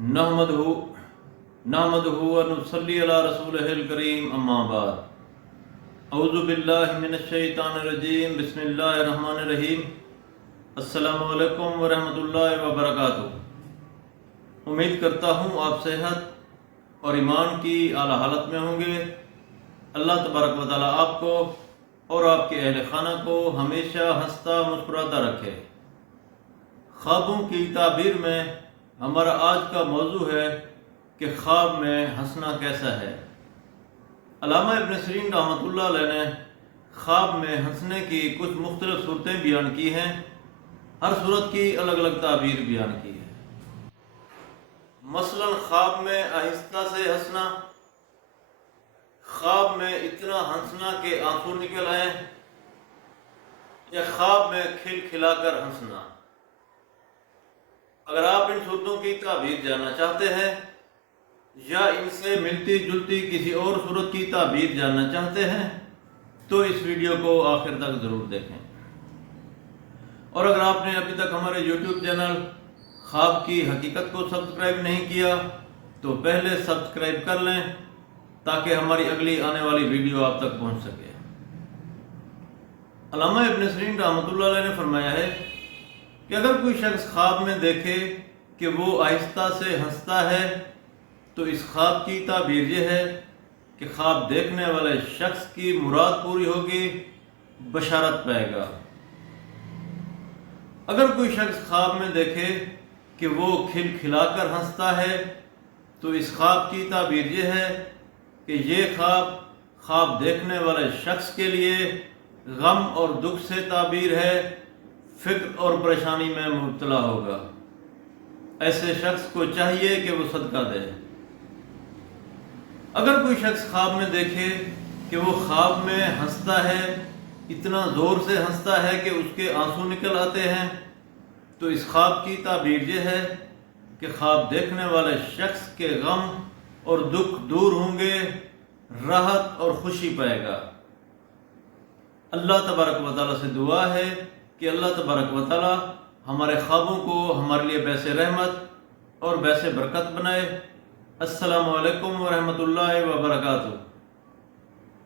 नहमदहु नहमदहु व नुसल्ली अला रसूलिहिल करीम अम्मा बाद। औज़ु बिल्लाहि मिनश शैतानिर रजीम बिस्मिल्लाहिर रहमानिर रहीम। अस्सलामु अलैकुम व रहमतुल्लाहि व बरकातुहू। उम्मीद करता हूँ आप सेहत और ईमान की आला हालत में होंगे। अल्लाह तबारक व तआला आपको और आपके अहल खाना को हमेशा हंसता मुस्कुराता रखे। ख्वाबों की ताबीर में हमारा आज का मौजू है कि ख्वाब में हंसना कैसा है। अल्लामा इब्न सीरीन रहमतुल्लाह अलैह ने ख्वाब में हंसने की कुछ मुख्तलिफ सूरतें बयान की हैं। हर सूरत की अलग अलग ताबीर बयान की है। मसलन ख्वाब में आहिस्ता से हंसना, ख्वाब में इतना हंसना कि आंसू निकल आए, या ख्वाब में खिलखिलाकर हंसना। अगर आप इन सूरतों की ताबीर जानना चाहते हैं या इनसे मिलती जुलती किसी और सूरत की ताबीर जानना चाहते हैं तो इस वीडियो को आखिर तक ज़रूर देखें। और अगर आपने अभी तक हमारे YouTube चैनल ख्वाब की हकीकत को सब्सक्राइब नहीं किया तो पहले सब्सक्राइब कर लें ताकि हमारी अगली आने वाली वीडियो आप तक पहुंच सके। अल्लामा इब्न सीरीन रहमतुल्लाह अलैह ने फरमाया है कि अगर कोई शख्स ख्वाब में देखे कि वो आहिस्ता से हंसता है तो इस ख्वाब की ताबीर ये है कि ख्वाब देखने वाले शख्स की मुराद पूरी होगी, बशारत पाएगा। अगर कोई शख्स ख्वाब में देखे कि वो खिलखिलाकर हंसता है तो इस ख्वाब की ताबीर ये है कि ये ख्वाब देखने वाले शख्स के लिए गम और दुख से ताबीर है, फिक्र और परेशानी में मुब्तला होगा। ऐसे शख्स को चाहिए कि वो सदका दे। अगर कोई शख्स ख्वाब में देखे कि वो ख्वाब में हंसता है, इतना ज़ोर से हंसता है कि उसके आंसू निकल आते हैं, तो इस ख्वाब की ताबीर ये है कि ख्वाब देखने वाले शख्स के गम और दुख दूर होंगे, राहत और खुशी पाएगा। अल्लाह तबारक व तआला से दुआ है कि अल्लाह तबारक व तआला हमारे ख्वाबों को हमारे लिए बैसे रहमत और बैसे बरकत बनाए। अस्सलामु अलैकुम व रहमतुल्लाहि व बरकातुहू।